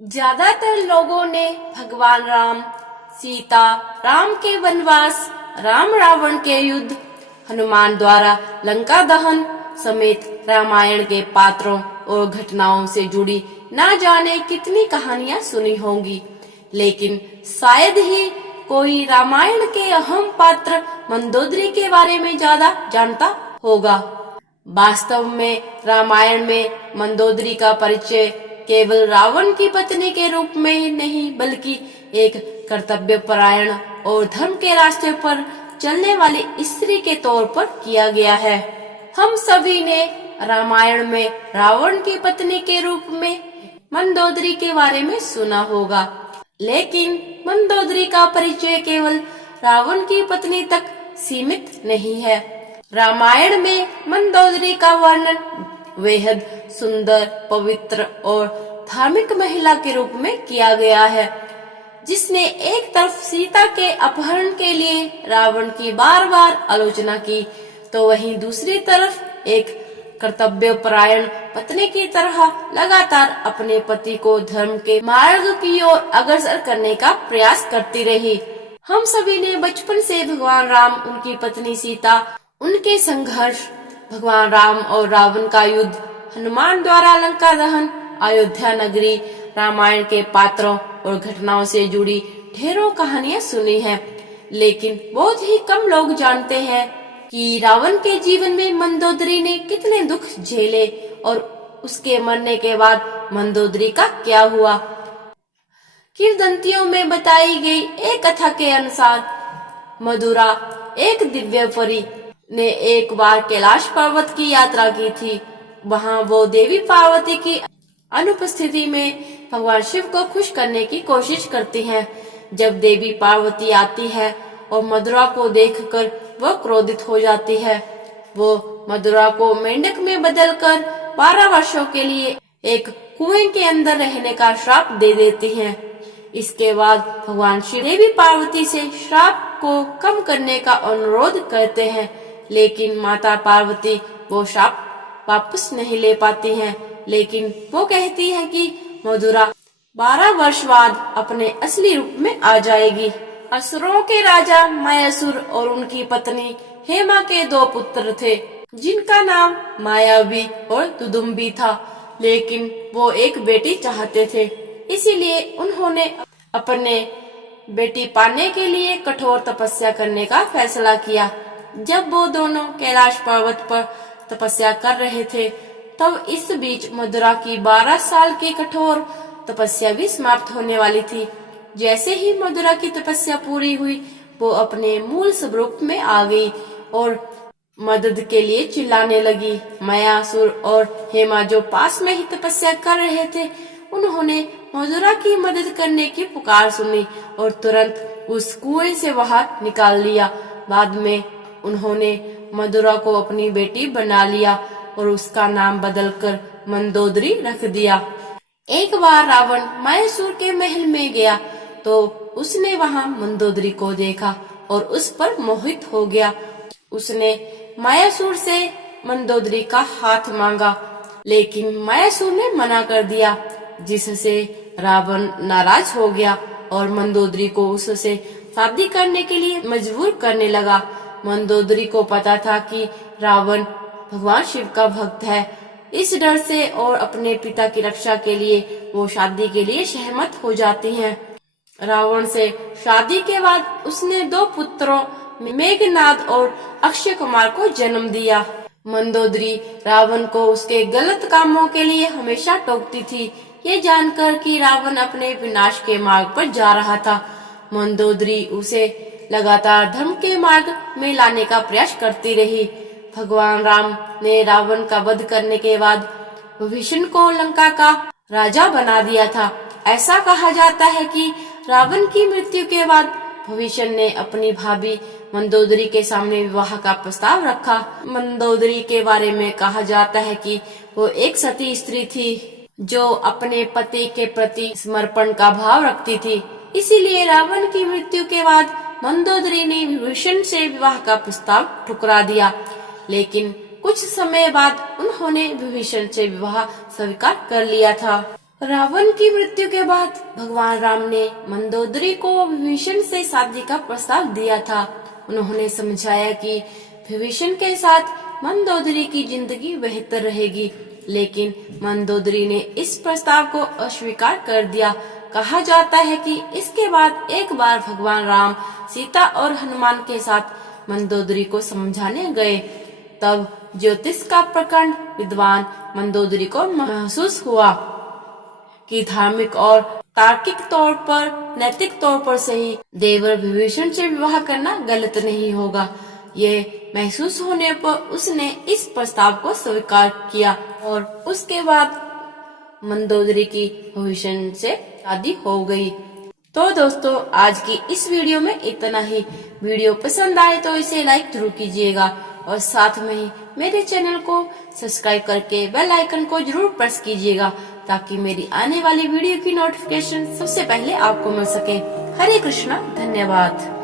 ज्यादातर लोगों ने भगवान राम, सीता, राम के वनवास, राम रावण के युद्ध, हनुमान द्वारा लंका दहन समेत रामायण के पात्रों और घटनाओं से जुड़ी ना जाने कितनी कहानियां सुनी होंगी, लेकिन शायद ही कोई रामायण के अहम पात्र मंदोदरी के बारे में ज्यादा जानता होगा। वास्तव में रामायण में मंदोदरी का परिचय केवल रावण की पत्नी के रूप में नहीं, बल्कि एक कर्तव्यपरायण और धर्म के रास्ते पर चलने वाली स्त्री के तौर पर किया गया है। हम सभी ने रामायण में रावण की पत्नी के रूप में मंदोदरी के बारे में सुना होगा, लेकिन मंदोदरी का परिचय केवल रावण की पत्नी तक सीमित नहीं है। रामायण में मंदोदरी का वर्णन बेहद सुंदर, पवित्र और धार्मिक महिला के रूप में किया गया है, जिसने एक तरफ सीता के अपहरण के लिए रावण की बार बार आलोचना की, तो वहीं दूसरी तरफ एक कर्तव्यपरायण पत्नी की तरह लगातार अपने पति को धर्म के मार्ग की ओर अग्रसर करने का प्रयास करती रही। हम सभी ने बचपन से भगवान राम, उनकी पत्नी सीता, उनके संघर्ष, भगवान राम और रावण का युद्ध, हनुमान द्वारा लंका दहन, अयोध्या नगरी, रामायण के पात्रों और घटनाओं से जुड़ी ढेरों कहानियां सुनी हैं, लेकिन बहुत ही कम लोग जानते हैं कि रावण के जीवन में मंदोदरी ने कितने दुख झेले और उसके मरने के बाद मंदोदरी का क्या हुआ। किंवदंतियों में बताई गई एक कथा के अनुसार मधुरा, एक दिव्य परी, ने एक बार कैलाश पर्वत की यात्रा की थी। वहां वो देवी पार्वती की अनुपस्थिति में भगवान शिव को खुश करने की कोशिश करती हैं। जब देवी पार्वती आती है और मधुरा को देखकर वह क्रोधित हो जाती है। वो मधुरा को मेंढक में बदलकर 12 वर्षों के लिए एक कुएं के अंदर रहने का श्राप दे देती हैं। इसके बाद भगवान शिव देवी पार्वती से श्राप को कम करने का अनुरोध करते हैं, लेकिन माता पार्वती वो श्राप वापस नहीं ले पाती हैं, लेकिन वो कहती हैं कि मधुरा 12 वर्ष बाद अपने असली रूप में आ जाएगी। असुरों के राजा मायासुर और उनकी पत्नी हेमा के 2 पुत्र थे, जिनका नाम मायावी और दुदुम्बी था, लेकिन वो एक बेटी चाहते थे। इसीलिए उन्होंने अपने बेटी पाने के लिए कठोर तपस्या करने का फैसला किया। जब वो दोनों कैलाश पर्वत पर तपस्या कर रहे थे, तब इस बीच मधुरा की 12 साल की कठोर तपस्या भी समाप्त होने वाली थी। जैसे ही मधुरा की तपस्या पूरी हुई, वो अपने मूल स्वरूप में आ गई और मदद के लिए चिल्लाने लगी। मायासुर और हेमा जो पास में ही तपस्या कर रहे थे, उन्होंने मधुरा की मदद करने की पुकार सुनी और तुरंत उस कुएं से बाहर निकाल लिया। बाद में उन्होंने मधुरा को अपनी बेटी बना लिया और उसका नाम बदलकर मंदोदरी रख दिया। एक बार रावण मायासुर के महल में गया तो उसने वहां मंदोदरी को देखा और उस पर मोहित हो गया। उसने मायासुर से मंदोदरी का हाथ मांगा, लेकिन मायासुर ने मना कर दिया, जिससे रावण नाराज हो गया और मंदोदरी को उससे शादी करने के लिए मजबूर करने लगा। मंदोदरी को पता था कि रावण भगवान शिव का भक्त है। इस डर से और अपने पिता की रक्षा के लिए वो शादी के लिए सहमत हो जाती हैं। रावण से शादी के बाद उसने 2 पुत्रों मेघनाद और अक्षय कुमार को जन्म दिया। मंदोदरी रावण को उसके गलत कामों के लिए हमेशा टोकती थी। ये जानकर कि रावण अपने विनाश के मार्ग पर जा रहा था, मंदोदरी उसे लगातार धर्म के मार्ग में लाने का प्रयास करती रही। भगवान राम ने रावण का वध करने के बाद विभीषण को लंका का राजा बना दिया था। ऐसा कहा जाता है कि रावण की मृत्यु के बाद विभीषण ने अपनी भाभी मंदोदरी के सामने विवाह का प्रस्ताव रखा। मंदोदरी के बारे में कहा जाता है कि वो एक सती स्त्री थी, जो अपने पति के प्रति समर्पण का भाव रखती थी। इसीलिए रावण की मृत्यु के बाद मंदोदरी ने विभीषण से विवाह का प्रस्ताव ठुकरा दिया, लेकिन कुछ समय बाद उन्होंने विभीषण से विवाह स्वीकार कर लिया था। रावण की मृत्यु के बाद भगवान राम ने मंदोदरी को विभीषण से शादी का प्रस्ताव दिया था। उन्होंने समझाया कि विभीषण के साथ मंदोदरी की जिंदगी बेहतर रहेगी, लेकिन मंदोदरी ने इस प्रस्ताव को अस्वीकार कर दिया। कहा जाता है कि इसके बाद एक बार भगवान राम सीता और हनुमान के साथ मंदोदरी को समझाने गए। तब ज्योतिष का प्रखंड विद्वान मंदोदरी को महसूस हुआ कि धार्मिक और तार्किक तौर पर, नैतिक तौर पर सही देवर विभीषण से विवाह करना गलत नहीं होगा। ये महसूस होने पर उसने इस प्रस्ताव को स्वीकार किया और उसके बाद मंदोदरी की विभीषण से शादी हो गई। तो दोस्तों, आज की इस वीडियो में इतना ही। वीडियो पसंद आए तो इसे लाइक जरूर कीजिएगा और साथ में ही मेरे चैनल को सब्सक्राइब करके बेल आइकन को जरूर प्रेस कीजिएगा, ताकि मेरी आने वाली वीडियो की नोटिफिकेशन सबसे पहले आपको मिल सके। हरे कृष्णा, धन्यवाद।